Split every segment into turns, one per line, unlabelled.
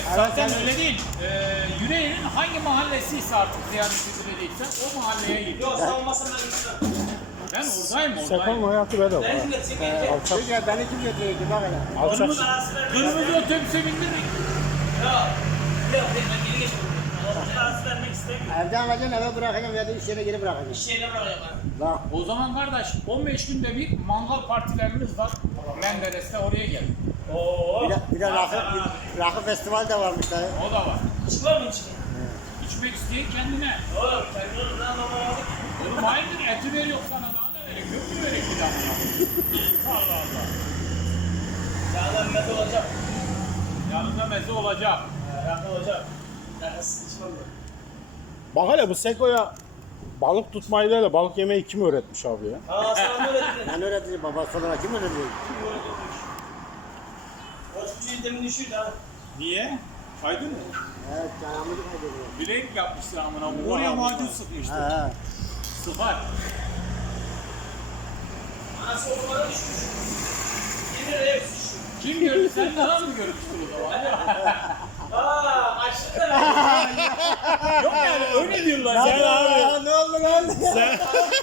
zaten öyle değil. Yüreğinin hangi mahallesiyse artık Diyanet Belediye'yse o mahalleye gidiyor.
Yok savunmasın ben gitmem.
Ben oradayım.
Sekon hayatı bedava.
Ben şimdi çekeyim.
Alçak.
Beni kim götürüyor ki bak hele.
Alçak.
Kırmızı otobüse bindirdik.
Yok. Yok ben geri geçiyorum. Arası vermek istemiyorum.
Evden alacaksın eve bırakacaksın ya da iş yerine geri bırakacaksın.
İş yerine bırakacağım.
Bak.
O zaman kardeş 15 günde bir mangal partilerimiz var. Menderes'te oraya gel.
Oo.
Bir de rakı festivali de varmış dayı.
O da var.
Çıkma mı içine?
İçmek isteyen kendine.
Oğlum sen oğlum lan baba yazık.
Oğlum hayırdır eti veriyor sana daha ne verek? Yok mu verek bir daha? Allah Allah.
Yanında meze olacak.
Yanında meze olacak.
Rakı olacak. Rakısız içmem ben.
Bak hele bu Seko'ya balık tutmayı değil de balık yemeyi kim öğretmiş abi ya?
Aa sana mı öğrettin?
Ben öğreteceğim babası olarak kim öğretiyor?
Kim öğretmiş? Hoşçakalın demin düşürdü ha.
Niye? Aydın mı?
Evet canımızı kaybediyor.
Bilek yapmıştır amına. Oraya macun sıkmıştır.
Ha.
Sıfar.
Anası okullara düşmüş. Yemin ederim hepsi düşmüş.
Kim gördü? Sen daha mı görmüştür o zaman?
Aaa açlıklar.
Yok yani öyle diyorlar.
Sen abi.
Ne oldu lan?
Sen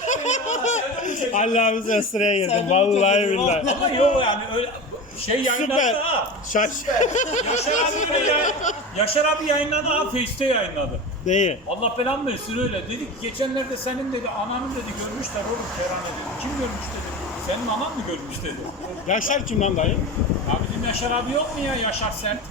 Allah abi sen sıraya girdin. Vallahi billahi.
Ama yok yani öyle şey yayınladı
Süper.
ha.
Şaş.
Yaşar abi öyle Yaşar abi yayınladı ha. Face'te yayınladı.
Neyi?
Allah belanı versin öyle. Dedi ki geçenlerde senin dedi ananı dedi görmüşler oğlum Kerane dedi. Kim görmüş dedi. Senin anan mı görmüş dedi.
Yaşar kim lan dayı?
Abi bizim Yaşar abi yok mu ya Yaşar sen?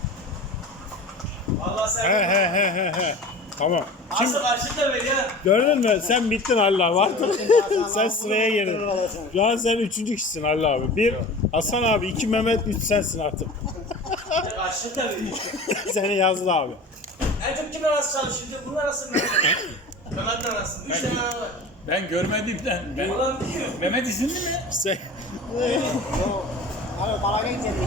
Valla sen.
He. Tamam.
Asıl açlıklar ver ya.
Gördün mü? Sen bittin Allah abi artık. Sen sıraya girdin. Şu an sen 3. kişisin Allah abi. 1 Hasan abi, 2 Mehmet, 3 sensin artık.
Açlıklar ver.
Seni yazdı abi.
En çok kimin arası çalışıyor? Bunun arası mı? Mehmet'in arası. 3 tane arası var.
Ben görmediğimden. Ben...
Ulan diyor.
Mehmet izinli mi?
Sen...
Yok. Abi balayına gideceğim.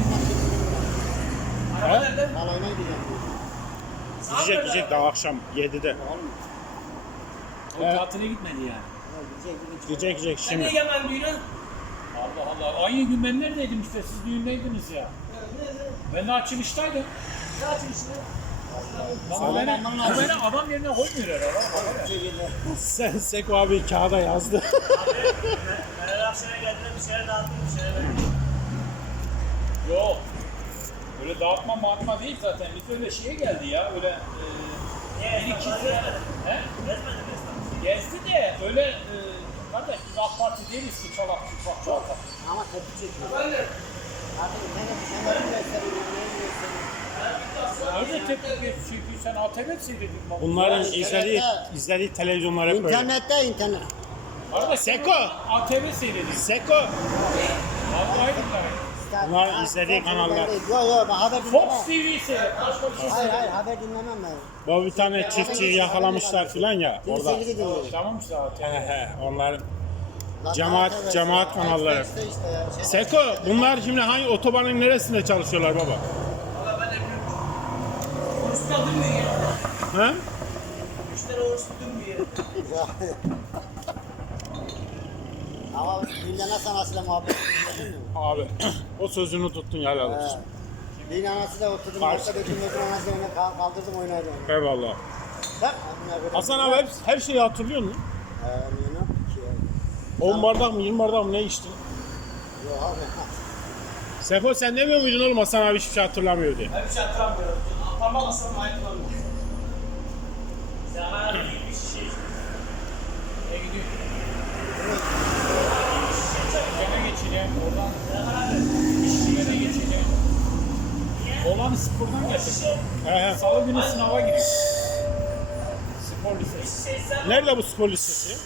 Araba nerede?
Balayına gideceğim.
Sağ mı
Gidecek daha akşam 7'de.
O tatile gitmedi yani.
Gidecek
Sen niye
şimdi.
gelmem düğüne?
Allah Allah. Aynı gün ben neredeydim işte siz düğündeydiniz ya. Ben de açılıştaydım.
Ne açmışsın?
Ama beni adam yerine koymuyor herhalde.
Sen Seko abi kağıda yazdı.
Ben akşama geldiğinde bir şeyler dağıttım, bir şeyler verdim.
Yok. Öyle dağıtma mağıtma değil zaten. Biz öyle şeye geldi ya. Öyle bir iki sene. He? Gezdi de öyle kardeş biz AK Parti değiliz ki çalak çıplak.
Ama tepki çekiyor.
Ben de.
Artık sen öyle gösteriyorsun.
Öyle tepki çekiyor. Sen ATV seyredin.
Bunların
Evet.
izlediği televizyonlar hep böyle.
İnternet.
Kardeş
Seko!
ATV seyrediyor.
Seko!
Vallahi billahi.
Bunlar izlediği kanallar.
Yok haber dinlemem.
Fox TV seyret. Başka bir şey
Hayır
seyret.
haber dinlemem ben.
Bu bir tane çiftçiyi yakalamışlar filan ya orada.
Dilsizliği dinliyorum.
Tamam işte ATV.
Onların
Cemaat
cemaat kanalları.
İşte ya.
Seko bunlar şimdi hangi otobanın neresinde çalışıyorlar baba?
Valla ben de bilmiyorum. Oruç da durmuyor ya.
Ha?
Müşteri oruç durmuyor.
Ama Dünya sanatıyla muhabbet edin mi?
Abi o sözünü tuttun ya helal olsun.
Dünya anasıyla oturdum.
Karşı-
Orta döküm öbür anasıyla kaldırdım oynadım.
Eyvallah.
Bak.
Hasan abi her şeyi hatırlıyor musun?
Niye ne yaptık ya?
10 bardak mı 20 bardak mı ne içtin?
Yok abi.
Seko sen demiyor muydun oğlum Hasan abi hiçbir şey hatırlamıyor diye.
Ben bir şey hatırlamıyorum. Hatırlamasam ayrılamıyorum. Zaman bir şey.
Ne gidiyor? Gene geçeceğim. Oradan işçilere geçeceğim. Olan spordan geçeceğim.
He he.
Salı günü sınava giriyor. Spor lisesi.
Nerede bu spor listesi?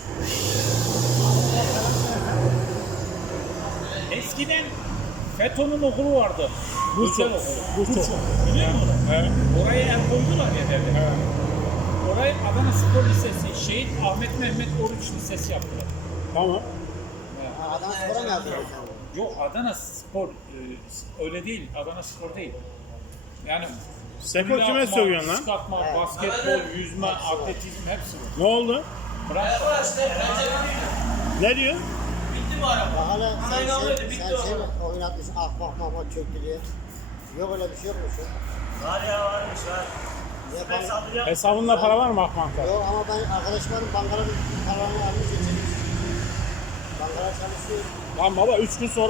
Eskiden FETÖ'nün okulu vardı.
Burçok.
Özel okulu.
Burçok.
Biliyor musun?
He.
Oraya el koydular ya devlet.
He.
Orayı Adana Spor Lisesi, Şehit Ahmet Mehmet Oruç Lisesi yaptılar.
Tamam.
Adana spora mı yapıyorsun sen?
Yok Adana Spor öyle değil. Adana Spor değil. Yani
Seko
fırla
kime
atma,
sövüyorsun lan?
disk atma, basketbol, yüzme, atletizm hepsi var.
Ne oldu?
Bırak.
Araba işte.
Ne diyor?
Bitti mi araba?
Bak hala
Aynen öyle, bitti o.
sen oynatmışsın ahbap mahbap çöktü diye. Yok öyle bir şey yokmuş.
Var ya varmış var.
Ya
Ben
ben,
saldıracağım.
Hesabında para var mı Akbank'ta?
yok ama ben arkadaşlarım bankada bir paralarını almış getirmiş. Bankada çalışıyor.
Lan baba 3 gün sonra